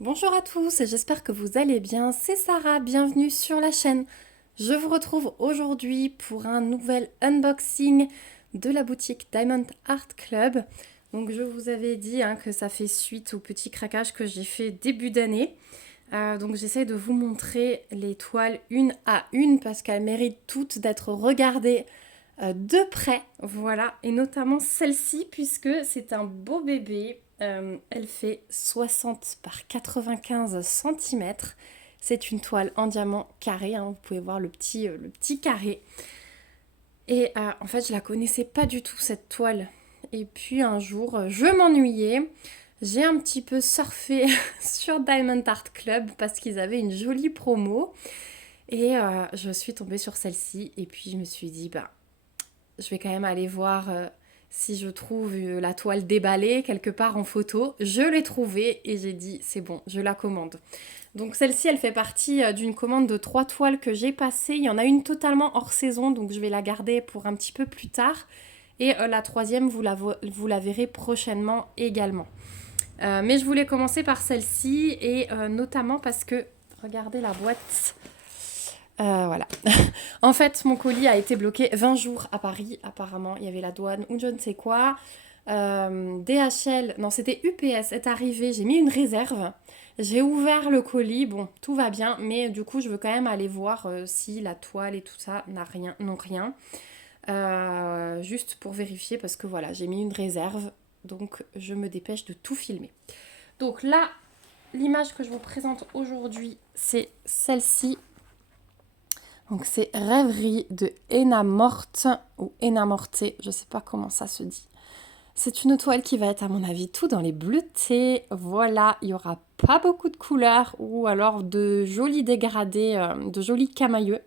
Bonjour à tous et j'espère que vous allez bien. C'est Sarah, bienvenue sur la chaîne. Je vous retrouve aujourd'hui pour un nouvel unboxing de la boutique Diamond Art Club. Donc je vous avais dit que ça fait suite au petit craquage que j'ai fait début d'année. Donc j'essaie de vous montrer les toiles une à une parce qu'elles méritent toutes d'être regardées de près. Voilà, et notamment celle-ci puisque c'est un beau bébé. Elle fait 60 par 95 cm. C'est une toile en diamant carré, hein, vous pouvez voir le petit carré. Et en fait, je la connaissais pas du tout cette toile. Et puis un jour, je m'ennuyais. J'ai un petit peu surfé sur Diamond Art Club parce qu'ils avaient une jolie promo. Et je suis tombée sur celle-ci. Et puis je me suis dit, bah, je vais quand même aller voir si je trouve la toile déballée quelque part en photo. Je l'ai trouvée et j'ai dit, c'est bon, je la commande. Donc celle-ci, elle fait partie d'une commande de 3 toiles que j'ai passées. Il y en a une totalement hors saison, donc je vais la garder pour un petit peu plus tard. Et la troisième, vous la verrez prochainement également. Mais je voulais commencer par celle-ci, et notamment parce que, regardez la boîte. Voilà. En fait, mon colis a été bloqué 20 jours à Paris, apparemment. Il y avait la douane ou je ne sais quoi. DHL, non, c'était UPS, est arrivé. J'ai mis une réserve. J'ai ouvert le colis. Bon, tout va bien. Mais du coup, je veux quand même aller voir si la toile et tout ça n'ont rien. Juste pour vérifier parce que voilà, j'ai mis une réserve. Donc, je me dépêche de tout filmer. Donc là, l'image que je vous présente aujourd'hui, c'est celle-ci. Donc c'est Rêverie de Henna Morte ou Henna Morte, je sais pas comment ça se dit. C'est une toile qui va être à mon avis tout dans les bleutés. Voilà, il y aura pas beaucoup de couleurs ou alors de jolis dégradés, de jolis camailleux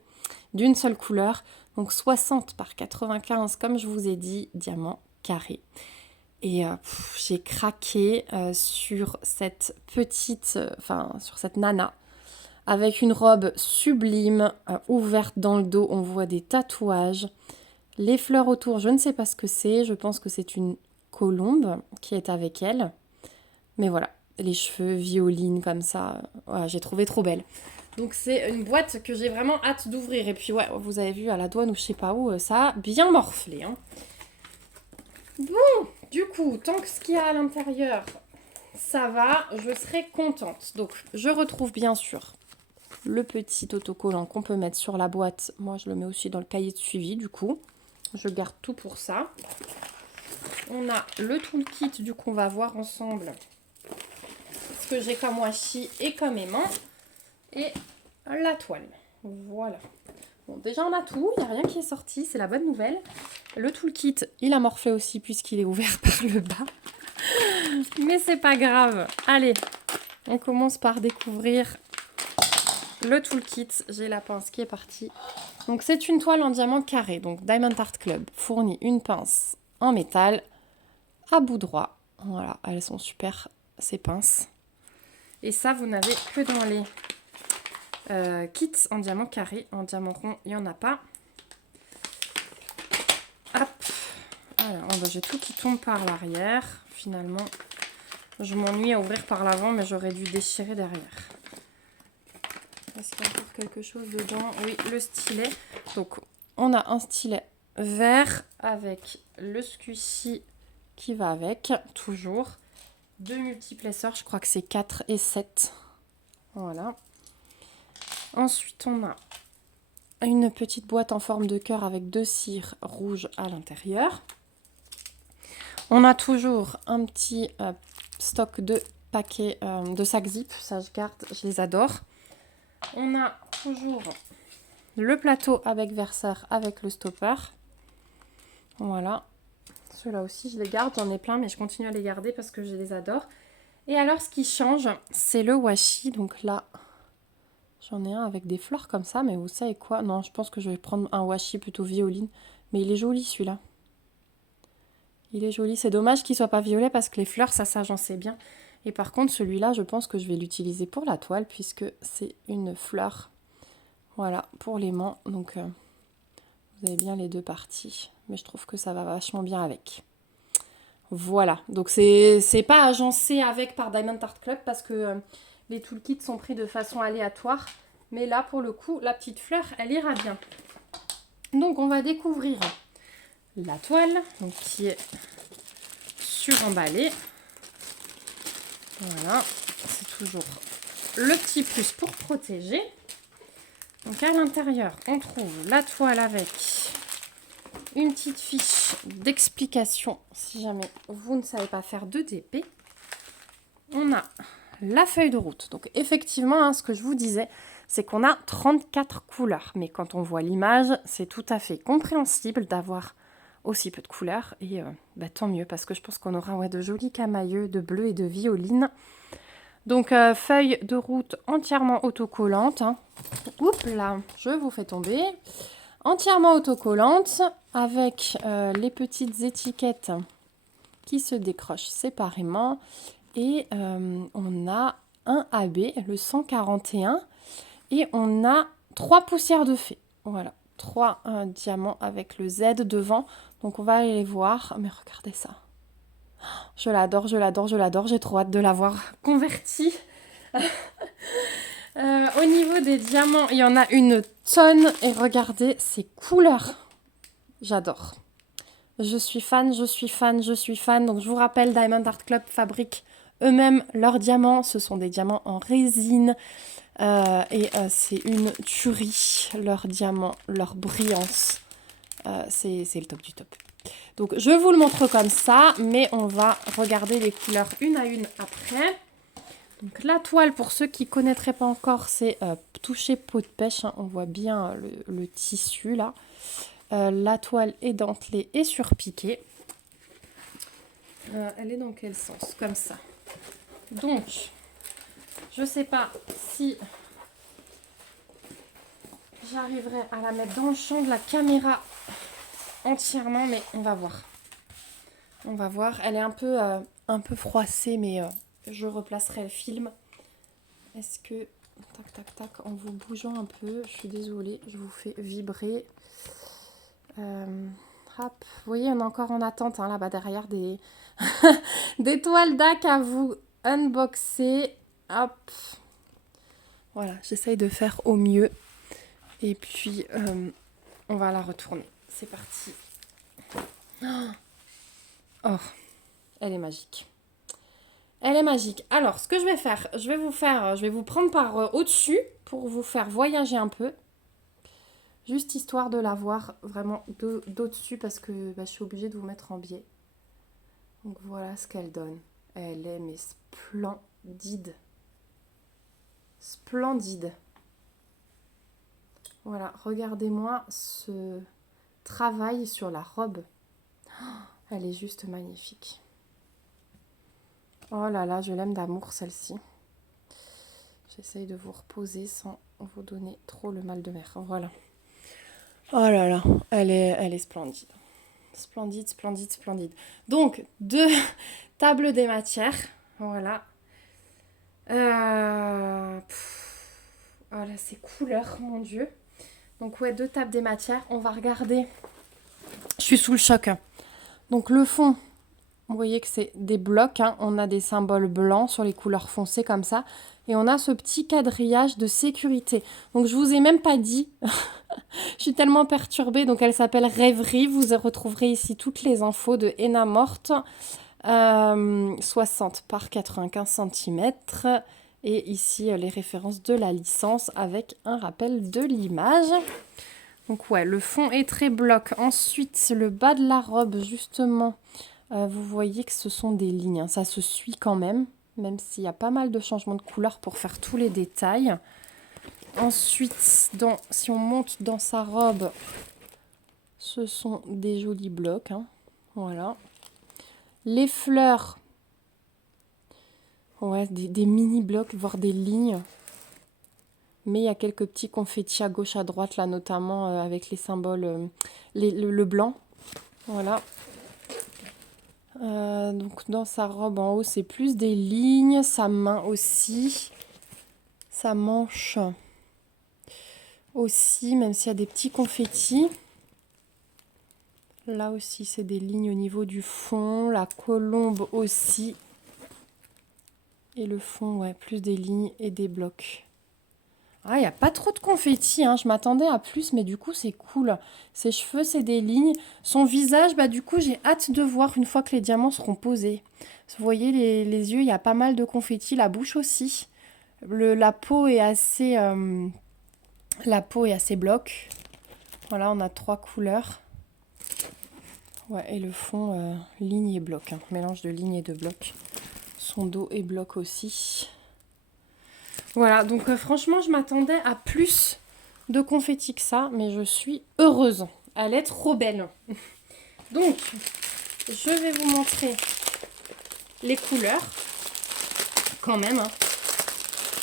d'une seule couleur. Donc 60 par 95 comme je vous ai dit, diamant carré. Et j'ai craqué sur cette petite, sur cette nana avec une robe sublime, ouverte dans le dos, on voit des tatouages. Les fleurs autour, je ne sais pas ce que c'est, je pense que c'est une colombe qui est avec elle. Mais voilà, les cheveux violines comme ça, voilà, j'ai trouvé trop belle. Donc c'est une boîte que j'ai vraiment hâte d'ouvrir. Et puis ouais, vous avez vu à la douane ou je sais pas où, ça a bien morflé. Hein. Bon, du coup, tant que ce qu'il y a à l'intérieur, ça va, je serai contente. Donc je retrouve bien sûr le petit autocollant qu'on peut mettre sur la boîte. Moi, je le mets aussi dans le cahier de suivi, du coup. Je garde tout pour ça. On a le toolkit, du coup, on va voir ensemble ce que j'ai comme washi et comme aimant. Et la toile. Voilà. Bon, déjà, on a tout. Il n'y a rien qui est sorti. C'est la bonne nouvelle. Le toolkit, il a morflé aussi puisqu'il est ouvert par le bas. Mais c'est pas grave. Allez, on commence par découvrir le toolkit. J'ai la pince qui est partie. Donc c'est une toile en diamant carré. Donc Diamond Art Club fournit une pince en métal à bout droit. Voilà, elles sont super ces pinces. Et ça, vous n'avez que dans les kits en diamant carré. En diamant rond, il n'y en a pas. Hop. Alors, oh bah, j'ai tout qui tombe par l'arrière. Finalement, je m'ennuie à ouvrir par l'avant, mais j'aurais dû déchirer derrière. Est-ce qu'il y a encore quelque chose dedans? Oui, le stylet. Donc, on a un stylet vert avec le squishy qui va avec, toujours. Deux multiplesseurs, je crois que c'est 4 et 7. Voilà. Ensuite, on a une petite boîte en forme de cœur avec 2 cires rouges à l'intérieur. On a toujours un petit stock de paquets de sacs zip. Ça, je garde, je les adore. On a toujours le plateau avec verseur avec le stopper. Voilà. Ceux-là aussi, je les garde. J'en ai plein, mais je continue à les garder parce que je les adore. Et alors, ce qui change, c'est le washi. Donc là, j'en ai un avec des fleurs comme ça, mais vous savez quoi? Non, je pense que je vais prendre un washi plutôt violine. Mais il est joli, celui-là. Il est joli. C'est dommage qu'il soit pas violet parce que les fleurs, ça, j'en sais bien. Et par contre, celui-là, je pense que je vais l'utiliser pour la toile puisque c'est une fleur. Voilà, pour l'aimant. Donc, vous avez bien les deux parties. Mais je trouve que ça va vachement bien avec. Voilà, donc c'est pas agencé avec par Diamond Art Club parce que les toolkits sont pris de façon aléatoire. Mais là, pour le coup, la petite fleur, elle ira bien. Donc, on va découvrir la toile, donc, qui est suremballée. Voilà, c'est toujours le petit plus pour protéger. Donc, à l'intérieur, on trouve la toile avec une petite fiche d'explication si jamais vous ne savez pas faire de DP. On a la feuille de route. Donc, effectivement, hein, ce que je vous disais, c'est qu'on a 34 couleurs. Mais quand on voit l'image, c'est tout à fait compréhensible d'avoir aussi peu de couleurs. Et tant mieux, parce que je pense qu'on aura de jolis camailleux de bleu et de violine. Donc, feuille de route entièrement autocollante. Hein. Oups là, je vous fais tomber. Entièrement autocollante, avec les petites étiquettes qui se décrochent séparément. Et on a un AB, le 141. Et on a 3 poussières de fée. Voilà, 3 diamants avec le Z devant. Donc on va aller les voir. Mais regardez ça. Je l'adore, je l'adore, je l'adore. J'ai trop hâte de l'avoir converti. Au niveau des diamants, il y en a une tonne. Et regardez ces couleurs. J'adore. Je suis fan, je suis fan, je suis fan. Donc je vous rappelle, Diamond Art Club fabrique eux-mêmes leurs diamants. Ce sont des diamants en résine. C'est une tuerie, leurs diamants, leur brillance. C'est le top du top. Donc je vous le montre comme ça, mais on va regarder les couleurs une à une après. Donc la toile, pour ceux qui ne connaîtraient pas encore, c'est touché peau de pêche. Hein. On voit bien le tissu là. La toile est dentelée et surpiquée. Elle est dans quel sens? Comme ça. Donc, je ne sais pas si j'arriverai à la mettre dans le champ de la caméra entièrement, mais on va voir. On va voir. Elle est un peu froissée, mais je replacerai le film. Est-ce que... Tac, tac, tac, en vous bougeant un peu, je suis désolée, je vous fais vibrer. Hop. Vous voyez, on est encore en attente, hein, là-bas derrière, des, des toiles d'Ac à vous unboxer. Hop. Voilà, j'essaye de faire au mieux. Et puis, on va la retourner. C'est parti. Oh, elle est magique. Elle est magique. Alors, ce que je vais faire, je vais vous prendre par au-dessus pour vous faire voyager un peu. Juste histoire de la voir vraiment d'au-dessus parce que je suis obligée de vous mettre en biais. Donc voilà ce qu'elle donne. Elle est mais splendide. Splendide. Voilà, regardez-moi ce travail sur la robe. Elle est juste magnifique. Oh là là, je l'aime d'amour celle-ci. J'essaye de vous reposer sans vous donner trop le mal de mer. Voilà. Oh là là, elle est splendide. Splendide, splendide, splendide. Donc, 2 tables des matières. Voilà. Voilà, ces couleurs, mon Dieu. Donc, ouais, 2 tables des matières. On va regarder. Je suis sous le choc. Donc, le fond, vous voyez que c'est des blocs. Hein. On a des symboles blancs sur les couleurs foncées comme ça. Et on a ce petit quadrillage de sécurité. Donc, je vous ai même pas dit... Je suis tellement perturbée, donc elle s'appelle Rêverie. Vous retrouverez ici toutes les infos de Henna Morte, 60 par 95 cm. Et ici, les références de la licence avec un rappel de l'image. Donc ouais, le fond est très bloc. Ensuite, le bas de la robe, justement, vous voyez que ce sont des lignes. Hein. Ça se suit quand même s'il y a pas mal de changements de couleur pour faire tous les détails. Ensuite, si on monte dans sa robe, ce sont des jolis blocs. Hein. Voilà. Les fleurs, ouais, des mini-blocs, voire des lignes. Mais il y a quelques petits confettis à gauche, à droite, là, notamment avec les symboles, le blanc. Voilà. Donc, dans sa robe, en haut, c'est plus des lignes. Sa main aussi. Sa manche aussi, même s'il y a des petits confettis. Là aussi, c'est des lignes au niveau du fond. La colombe aussi. Et le fond, ouais, plus des lignes et des blocs. Ah, il n'y a pas trop de confetti, hein. Je m'attendais à plus, mais du coup, c'est cool. Ses cheveux, c'est des lignes. Son visage, bah du coup, j'ai hâte de voir une fois que les diamants seront posés. Vous voyez, les yeux, il y a pas mal de confetti. La bouche aussi. La peau est assez... la peau est assez bloc. Voilà, on a 3 couleurs. Ouais, et le fond, ligne et bloc. Hein. Mélange de ligne et de bloc. Son dos est bloc aussi. Voilà, donc franchement, je m'attendais à plus de confetti que ça, mais je suis heureuse. Elle est trop belle. Donc, je vais vous montrer les couleurs, quand même. Hein.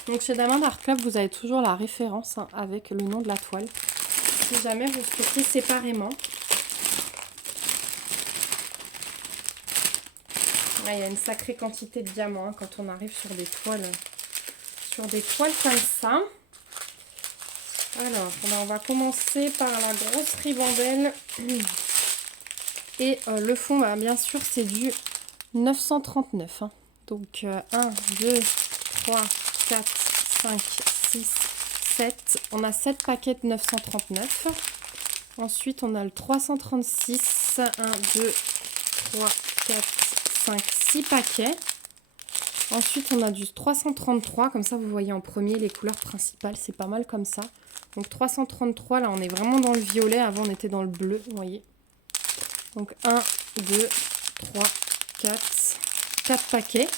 Donc, chez Diamond Art Club, vous avez toujours la référence hein, avec le nom de la toile. Si jamais vous souhaitez séparément. Là, il y a une sacrée quantité de diamants hein, quand on arrive sur des toiles. Sur des toiles comme ça. Alors, on va commencer par la grosse ribambelle. Et le fond, bah, bien sûr, c'est du 939. Hein. Donc, 1, 2, 3, 4, 5, 6, 7. On a 7 paquets de 939. Ensuite, on a le 336. 1, 2, 3, 4, 5, 6 paquets. Ensuite, on a du 333. Comme ça, vous voyez en premier les couleurs principales. C'est pas mal comme ça. Donc, 333, là, on est vraiment dans le violet. Avant, on était dans le bleu, vous voyez. Donc, 1, 2, 3, 4 paquets.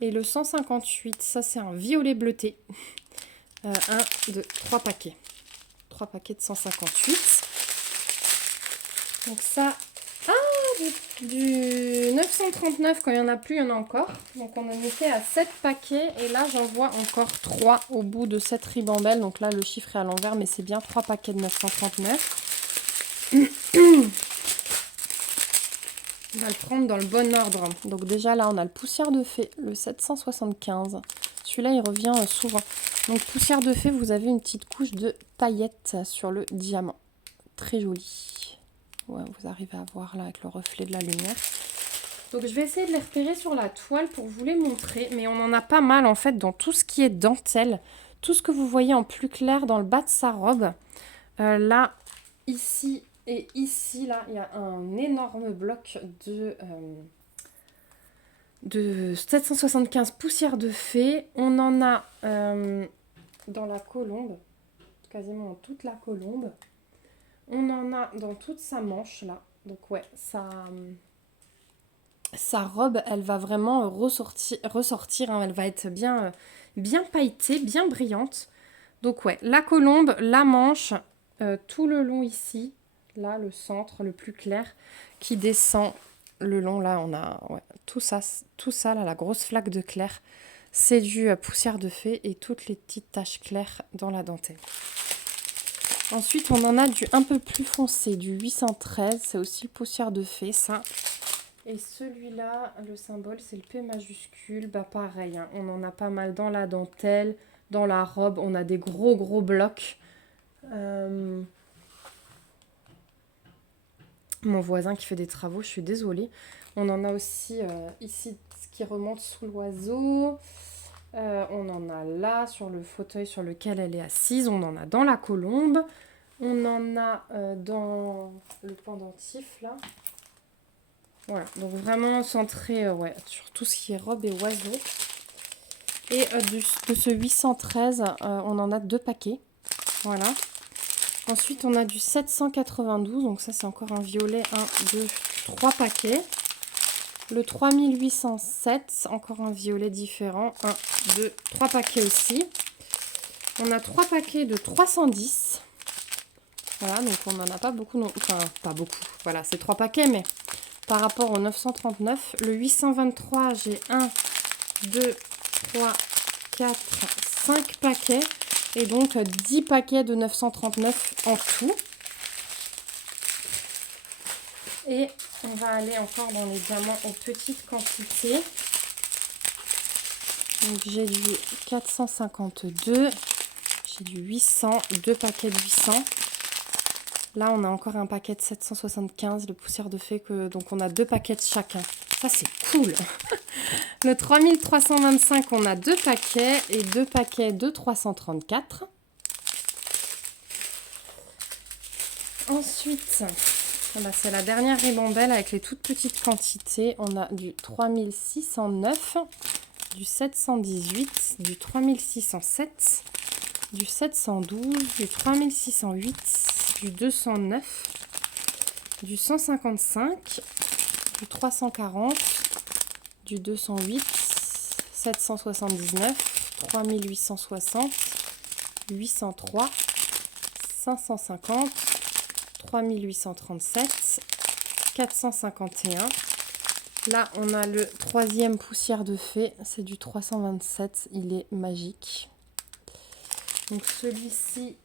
Et le 158, ça, c'est un violet bleuté. 1, 2, 3 paquets. 3 paquets de 158. Donc, ça... Du 939, quand il n'y en a plus, il y en a encore. Donc on en était à 7 paquets. Et là, j'en vois encore 3 au bout de cette ribambelle. Donc là, le chiffre est à l'envers, mais c'est bien 3 paquets de 939. On va le prendre dans le bon ordre. Donc déjà, là, on a le poussière de fée, le 775. Celui-là, il revient souvent. Donc poussière de fée, vous avez une petite couche de paillettes sur le diamant. Très jolie. Ouais, vous arrivez à voir là avec le reflet de la lumière. Donc je vais essayer de les repérer sur la toile pour vous les montrer. Mais on en a pas mal en fait dans tout ce qui est dentelle. Tout ce que vous voyez en plus clair dans le bas de sa robe. Là, ici et ici, là, il y a un énorme bloc de 775 poussières de fée. On en a dans la colombe, quasiment dans toute la colombe. On en a dans toute sa manche, là. Donc, ouais, sa robe, elle va vraiment ressortir hein. Elle va être bien pailletée, bien brillante. Donc, ouais, la colombe, la manche, tout le long ici. Là, le centre, le plus clair, qui descend le long. Là, on a ouais, tout ça, là, la grosse flaque de clair. C'est du poussière de fée et toutes les petites taches claires dans la dentelle. Ensuite, on en a du un peu plus foncé, du 813. C'est aussi le poussière de fée, ça. Et celui-là, le symbole, c'est le P majuscule. Bah pareil, hein, on en a pas mal dans la dentelle, dans la robe. On a des gros blocs. Mon voisin qui fait des travaux, je suis désolée. On en a aussi ici, ce qui remonte sous l'oiseau. On en a là, sur le fauteuil sur lequel elle est assise. On en a dans la colombe. On en a dans le pendentif, là. Voilà, donc vraiment centré ouais, sur tout ce qui est robe et oiseau. Et de ce 813, on en a 2 paquets. Voilà. Ensuite, on a du 792, donc ça c'est encore un violet. 1, 2, 3 paquets. Le 3807, encore un violet différent. 1, 2, 3 paquets aussi. On a 3 paquets de 310. Voilà, donc on n'en a pas beaucoup. Non, enfin, pas beaucoup. Voilà, c'est 3 paquets, mais par rapport au 939. Le 823, j'ai 1, 2, 3, 4, 5 paquets. Et donc 10 paquets de 939 en tout. Et on va aller encore dans les diamants en petite quantité. Donc j'ai du 452. J'ai du 800, 2 paquets de 800. Là, on a encore un paquet de 775 de poussière de fée. Donc, on a 2 paquets de chacun. ça c'est cool. Le 3325, on a 2 paquets et 2 paquets de 334. Ensuite, c'est la dernière ribambelle avec les toutes petites quantités. On a du 3609, du 718, du 3607, du 712, du 3608, du 209, du 155, du 340, du 208, 779, 3860, 803, 550, 3837, 451. Là, on a le troisième poussière de fée, c'est du 327, il est magique. Donc celui-ci,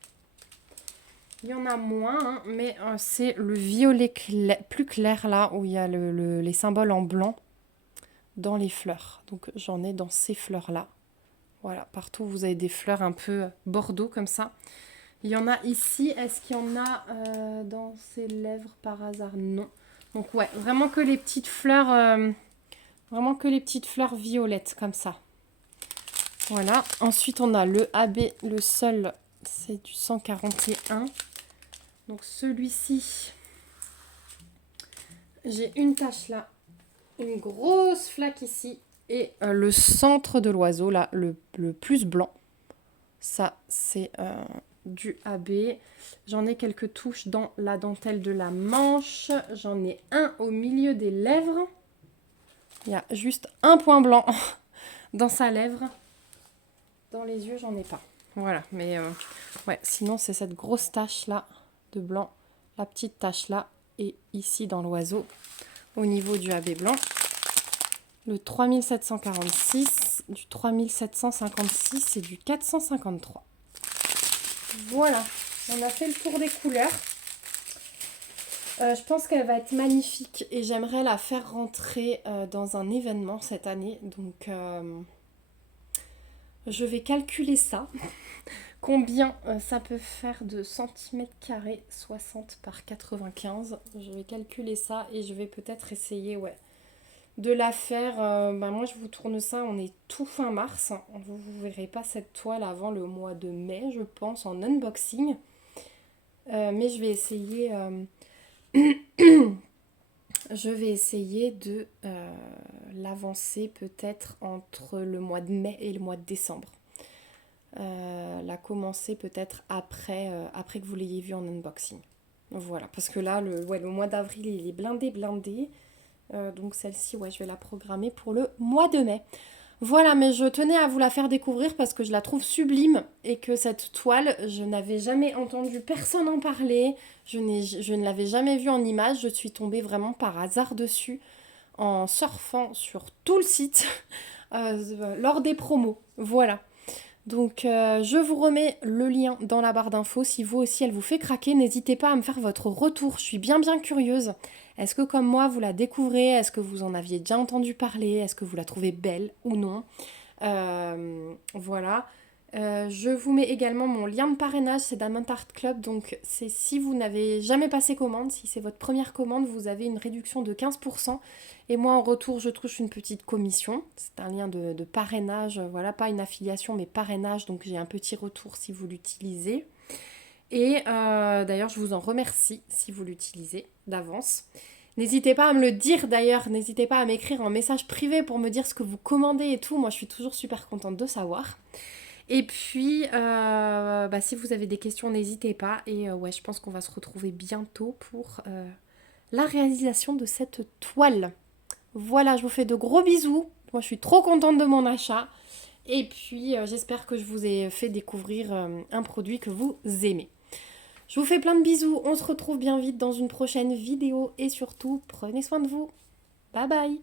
il y en a moins, hein, mais c'est le violet plus clair là, où il y a les symboles en blanc dans les fleurs. Donc j'en ai dans ces fleurs-là. Voilà, partout vous avez des fleurs un peu bordeaux comme ça. Il y en a ici, est-ce qu'il y en a dans ses lèvres par hasard? Non. Donc ouais, vraiment que les petites fleurs, violettes comme ça. Voilà. Ensuite on a le AB, le seul, c'est du 141. Donc celui-ci, j'ai une tache là, une grosse flaque ici et le centre de l'oiseau là, le plus blanc. Ça c'est du AB. J'en ai quelques touches dans la dentelle de la manche. J'en ai un au milieu des lèvres. Il y a juste un point blanc dans sa lèvre. Dans les yeux, j'en ai pas. Voilà, mais ouais, sinon c'est cette grosse tache là de blanc, la petite tache là et ici dans l'oiseau au niveau du AB blanc. Le 3746, du 3756 et du 453. Voilà, on a fait le tour des couleurs. Je pense qu'elle va être magnifique et j'aimerais la faire rentrer dans un événement cette année. Donc je vais calculer ça. Combien ça peut faire de centimètres carrés, 60 par 95. Je vais calculer ça et je vais peut-être essayer de la faire. Moi je vous tourne ça, on est tout fin mars. Vous ne verrez pas cette toile avant le mois de mai, je pense, en unboxing. Mais je vais essayer... je vais essayer de l'avancer peut-être entre le mois de mai et le mois de décembre. La commencer peut-être après que vous l'ayez vu en unboxing. Voilà, parce que là, le mois d'avril, il est blindé. Donc celle-ci, je vais la programmer pour le mois de mai. Voilà, mais je tenais à vous la faire découvrir parce que je la trouve sublime et que cette toile, je n'avais jamais entendu personne en parler. Je ne l'avais jamais vue en image. Je suis tombée vraiment par hasard dessus en surfant sur tout le site lors des promos. Voilà. Donc je vous remets le lien dans la barre d'infos. Si vous aussi elle vous fait craquer, n'hésitez pas à me faire votre retour. Je suis bien curieuse. Est-ce que comme moi vous la découvrez? Est-ce que vous en aviez déjà entendu parler? Est-ce que vous la trouvez belle ou non? Voilà. Je vous mets également mon lien de parrainage, c'est Diamond Art Club. Donc c'est si vous n'avez jamais passé commande, si c'est votre première commande, vous avez une réduction de 15%. Et moi en retour je touche une petite commission. C'est un lien de parrainage, voilà, pas une affiliation mais parrainage, donc j'ai un petit retour si vous l'utilisez. Et d'ailleurs je vous en remercie si vous l'utilisez d'avance. N'hésitez pas à me le dire d'ailleurs, n'hésitez pas à m'écrire en message privé pour me dire ce que vous commandez et tout. Moi je suis toujours super contente de savoir. Et puis, si vous avez des questions, n'hésitez pas. Et je pense qu'on va se retrouver bientôt pour la réalisation de cette toile. Voilà, je vous fais de gros bisous. Moi, je suis trop contente de mon achat. Et puis, j'espère que je vous ai fait découvrir un produit que vous aimez. Je vous fais plein de bisous. On se retrouve bien vite dans une prochaine vidéo. Et surtout, prenez soin de vous. Bye bye.